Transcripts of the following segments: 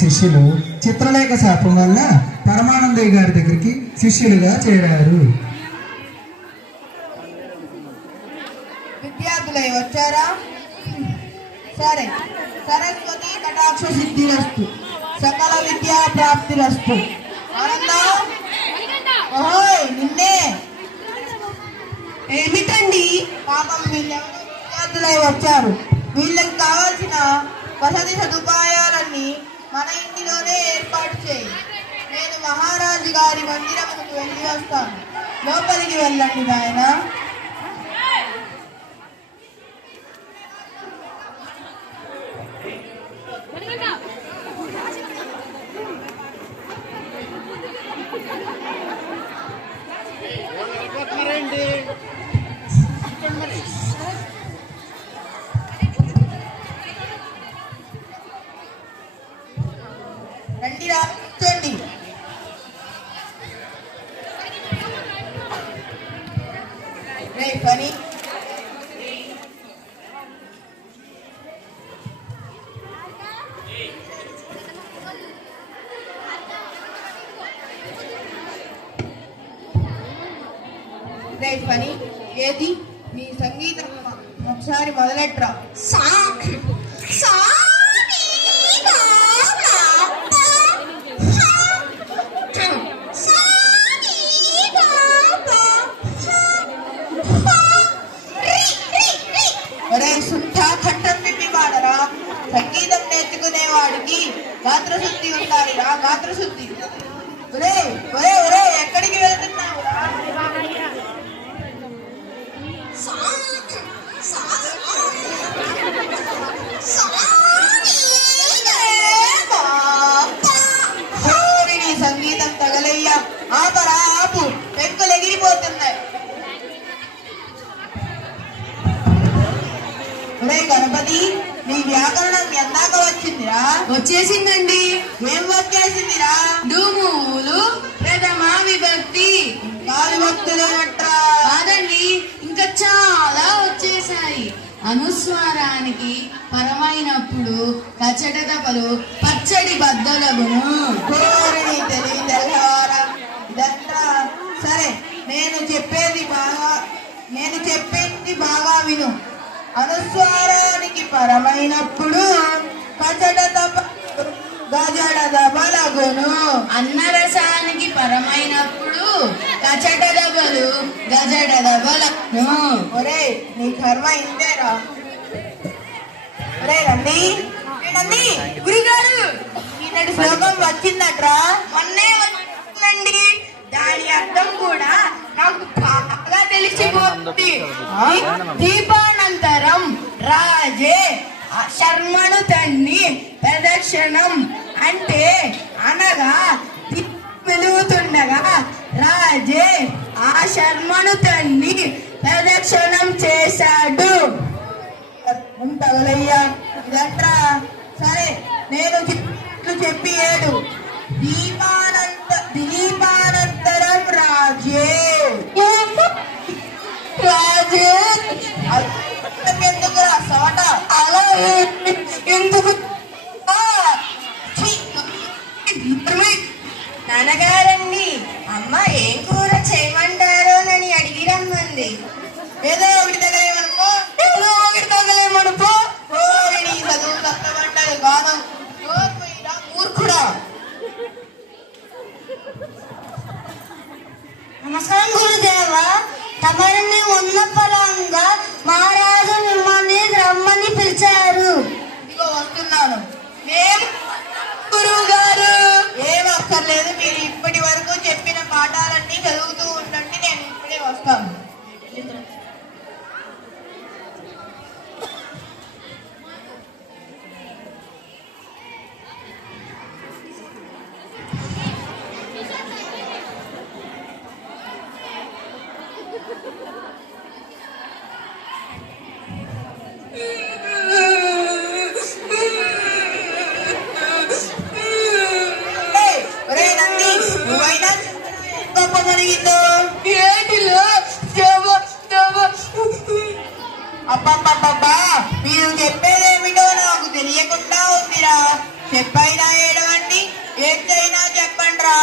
శిష్యులు చిత్రలేఖ శాపం వల్ల పరమానందయ్య గారి దగ్గరికి శిష్యులుగా చేరారు. విద్యార్థులై వచ్చారా? సరే. సరస్వతి కటాక్ష సిద్ధిరస్తు, సకల విద్యా ప్రాప్తిరస్తు. ఆనందం, ఓహోయ్ నిన్నే. ఏమిటండి? పాపం వీళ్ళెవరో విద్యార్థులై వచ్చారు. వీళ్ళకి కావాల్సిన వసతి సదుపాయాలన్నీ మన ఇంటిలోనే ఏర్పాటు చేయి. నేను మహారాజు గారి మందిరముకు వెళ్ళి వస్తాను. లోపలికి వెళ్ళండి నాయన. రండి రా, కూర్చోండి. రే పని రే పని ఏది నీ సంగీతం ఒకసారి మొదలెట్రా. సంగీతం నేర్చుకునేవాడికి గాత్రశుద్ధి ఉండాలి రా, గాత్రశుద్ధి. ఒరే ఒరే ఒరే ఎక్కడికి వెళ్తున్నావు? సంగీతం తగలయ్యా, ఆపరా ఆపు, పెంకులు ఎగిరిపోతున్నాయి. ఒరే గణపతి, నీ వ్యాకరణం ఎందాక వచ్చిందిరా? వచ్చేసిందండి. ఏం వచ్చేసిందిరా? డుములు ప్రథమ విభక్తి. ఇంకా విభక్తులు నట్రా? కాదండి, ఇంకా చాలా వచ్చేసాయి. అనుస్వారానికి పరమైనప్పుడు కచ్చట తపలు పచ్చడి బద్దలగును. కోరిని తెలివి తెల్లవారా ఇదంతా. సరే, నేను చెప్పింది బాగా విను. అనుస్వారానికి పరమైనప్పుడు కచట తపలు గజడ దబలగును. అన్నరసానికి పరమైనప్పుడు కచట దబలు గజడ దబలగును. ఒరే నీ కర్మ ఇంతేరా. ఒరే రండి రండి. గురుగారు, ఈనాటి శ్లోకం వచ్చిందట్రా? మొన్నే వచ్చిందండి. దాని అర్థం కూడా నాకు బాగా తెలిసిపోతుంది. దీపానంతరం రాజే శర్మను తన్ని ప్రదర్శనం అంటే అనగా వెలుగుతుండగా రాజే ఆ శర్మను తన్ని ప్రదర్శనం చేశాడు. తగలయ్యా ఇదంట్రా. సరే, నేను చెప్పి ఏడు. దీపానంతరం రాజే. రాజే ఎందుకురా సోట? అలా ఎందుకు? నాన్నగారండి, అమ్మ ఏం కూర చేయమంటారోనని అడిగి రమ్మంది. ఏదో ఒకటి తగలేమనుకో, ఏదో ఒకటి తగలేమనుకో. నీ చదువు తప్పమంటారు కాదు. మూర్ఖుడా. నమస్కారం గురుదేవా. తమరిని ఉన్న పరంగా మహారాజు మిమ్మల్ని రమ్మని పిలిచారు. ఇదిగో వస్తున్నాను. గురువు గారు, ఏం అక్కర్లేదు. మీరు ఇప్పటి వరకు చెప్పిన పాఠాలన్నీ చదువుతూ ఉండండి, నేను ఇప్పుడే వస్తాను. అబ్బబ్బబ్బా, మీరు చెప్పేదేమిటో నాకు తెలియకుండా ఉందిరా. చెప్పైనా ఏడవ ఏం చేయనా చెప్పండి రా.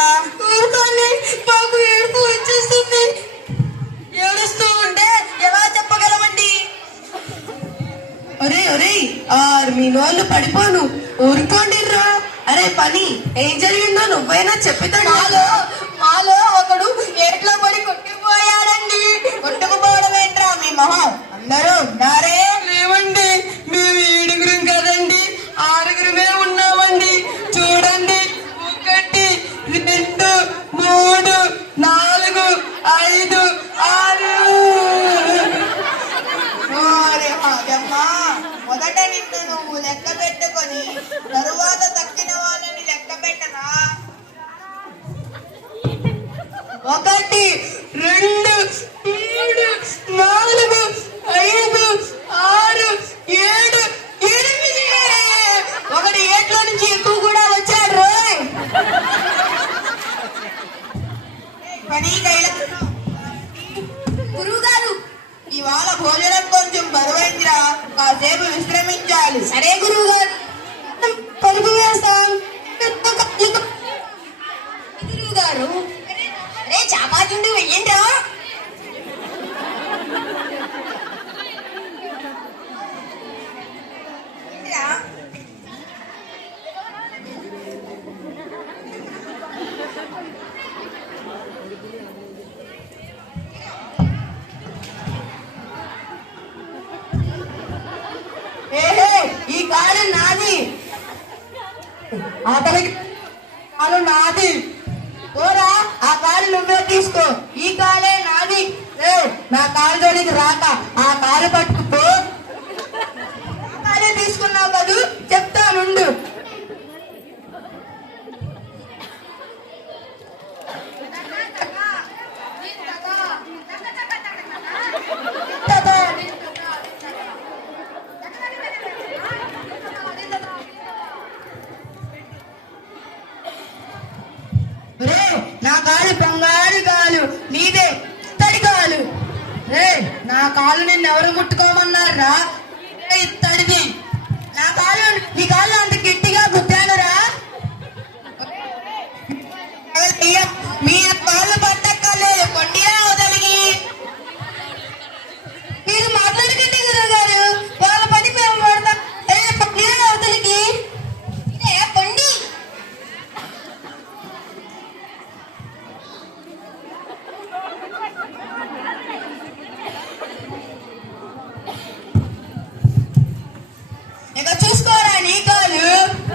ఊరుకోండి, మాకు ఏడుపు వచ్చేస్తుంది. ఏడుస్తూ ఉంటే ఎలా చెప్పగలమండి? ఒరే ఒరే, మీ నోళ్ళు పడిపోను, ఊరుకోండి రా. అరే పని, ఏం జరిగిందో నువ్వైనా చెప్పితాడు. మాలో ఒకడు ఏట్లో పడి కొట్టిపోయాడండి. కొట్టుకుపోవడం ఏంట్రా మీ మొహం? అందరూ ఉన్నారే? లేవండి, మేము 7గురం కదండి, 6గురమే ఉన్నామండి. చూడండి, 1 2 3 4 5 6. ఓరే మాయమ్మా, మొదట నిన్ను నువ్వు లెక్క పెట్టుకొని తరువాత తక్కిన వాళ్ళని లెక్క పెట్టరా. 1 2 3 4 5 6 7 8. ఒకటి ఏట్లో నుంచి ఎక్కువ కూడా వచ్చాడు రోయ్. పని కైలాసం. గురువు గారు, ఇవాళ భోజనం కొంచెం బరువైందిరా, కాసేపు విశ్రమించాలి. సరే గురువు గారు, పలుపు వేస్తాం. గురువు గారు, అరే చాపాతిండి వెయ్యండి. ఈ కాలు నాది, అతనికి కాలు నాది. పోరా, ఆ కాలు నువ్వే తీసుకో. ఈ కాలే నాది. నా కాలు జోలికి రాక ఆ కాలు పట్టుకో. ఆ కాలే తీసుకున్నావు కదూ, చెప్తానుండు. నా కాలు బంగారు కాలు, నీదే ఇత్తడి కాలు. నా కాలు నిన్నెవరు ముట్టుకోమన్నారా? ఇత్తడిది. నా కాలు, నీ కాలు అంత గట్టిగా గుద్దానురా. మీ కాళ్ళు పట్టక్కర్లేదు, కొండియా వదలిగి. మీరు మాట్లాడకండి గురువు గారు, వాళ్ళ పని మేము పడతాం. అవతలికి పండి. ఇక చూసుకోరా నీ కాలు,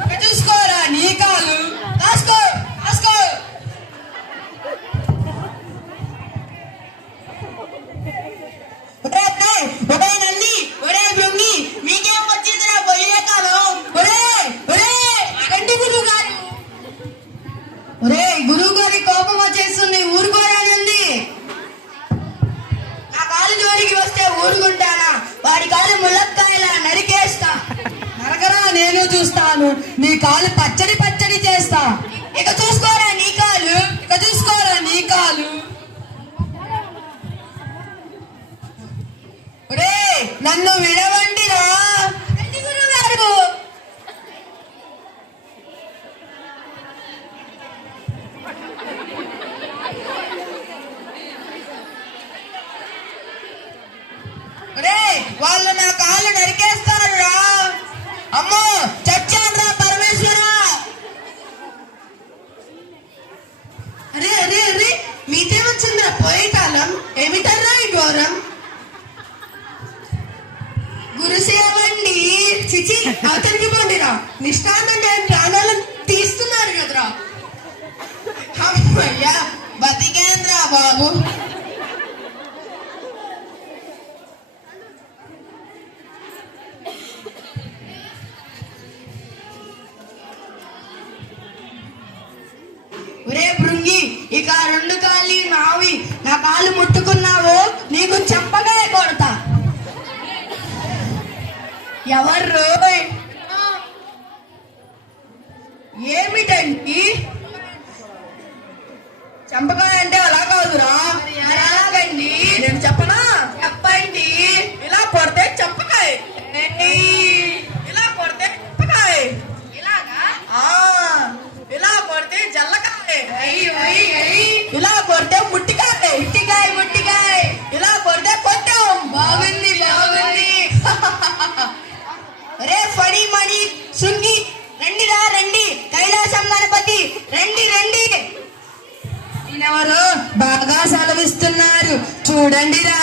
ఇక చూసుకోరా నీ కాలు. కాసుకో కాసుకో. ఒరే నల్లి, ఒరే భృంగి, మీకేం వచ్చిందిరా పోయే కాలం? గురువు గారు, ఒరే గురువు గారి కోపం వచ్చేస్తుంది, ఊరుకోరానుంది. నా కాలు జోలికి వస్తే ఊరుకుంటానా? వాడి కాలు ములక్కాయలా నరికేస్తా. నరకరా, నేను చూస్తాను. నీ కాలు పచ్చడి పచ్చడి చేస్తా. ఇక చూసుకోరా నీ కాలు, ఇక చూసుకోరా నీ కాలు. ఒరే నన్ను విడవండిరా. గురువు గారు, ఒరే వాళ్ళు నా కాళ్ళు నరికేస్తారు రా. అమ్మో చచ్చాన్రా పరమేశ్వరా. అరే అరే అరే, మీకేమొచ్చిందిరా పోయే కాలం? ఏమిటర్రా ఈ ఘోరం? గురుసేవండి, చిచి అవతలికి పోండిరా. నిష్ఠాంతం ప్రాణాలను తీస్తున్నారు కదరా. అమ్మయ్యా బతికేంద్రా బాబు. ఒరే భృంగి, ఇక 2 కాళ్ళు నావి. నా కాళ్ళు ముట్టుకున్నావు, నీకు చెంపకాయ కొడతా. ఎవర్రు? ఏమిటండి? చంపకాయ అంటే అలా కాదురా. ఎలాగండి? నేను చెప్పనా? చెప్పండి. ఇలా కొడితే చంపకాయ, ఇలా కొడితే చంపకాయ. ఇలాగా? ఇలా కొడితే జల్లకాయ ఇలా కొడితే ముట్టికాయ ముట్టికాయ ఇలా కొడితే కొట్టం బాగుంది రే ఫణి మణి శృంగి రండి కైలాసం గణపతి రండి ఈయనెవరు బాగా సెలవిస్తున్నారు చూడండిరా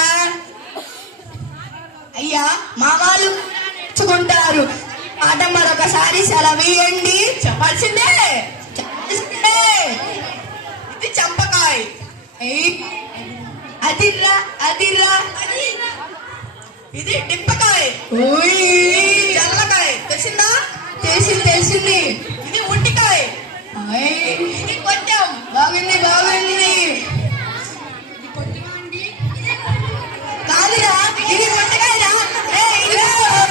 అయ్యా మా వాళ్ళు చుకుంటారు ఆట మరొకసారి సెలవియండి చెప్పాల్సిందే ఇది చంపకాయ అదిరా ఇది డిప్పకాయ జల్లకాయ తెలిసిందా తెలిసింది ఇది ఉట్టికాయ ఇది కొంచెం బాగుంది కాదురా ఇది ఉట్టికాయరా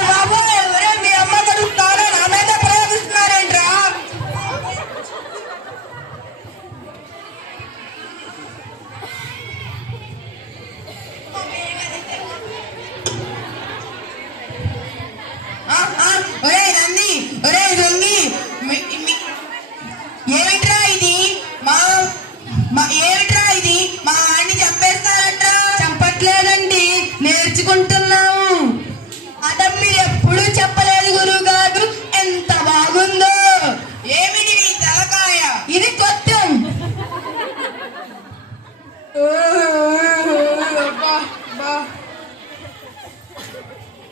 బాబోయ్ ఎవరే మీ అమ్మ కడుగుతారో నా మీద ప్రయోగిస్తున్నారేంట్రా ఒరే రండి ఒరే దొంగి ఏమిట్రా ఇది ఏమిట్రా ఇది మా ఆడిని చంపేస్తారట్రా చంపట్లేదండి నేర్చుకుంటున్నాము అదం మీరు ఎప్పుడు చెప్పలేదు గురువు గారు ఎంత బాగుందో ఏమిటి నీ తలకాయ ఇది కొత్తం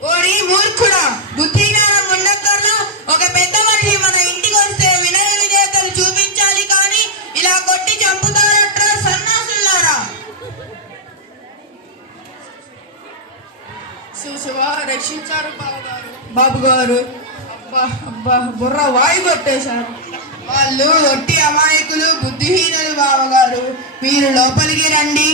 ఓరి మూర్ఖుడా బుద్ధి జ్ఞానం ఉండక్కర్లా ఒక పెద్ద మనిషి మన ఇంటికి వస్తే వినయ విధేయతలు చూపించాలి కానీ ఇలా కొట్టి చంపుతారట్రా సన్నాసులారా శివ రక్షించారు బాబు గారు అబ్బా బుర్ర వాయి కొట్టేశారు వాళ్ళు ఒట్టి అమాయకులు బుద్ధిహీనులు బావగారు మీరు లోపలికి రండి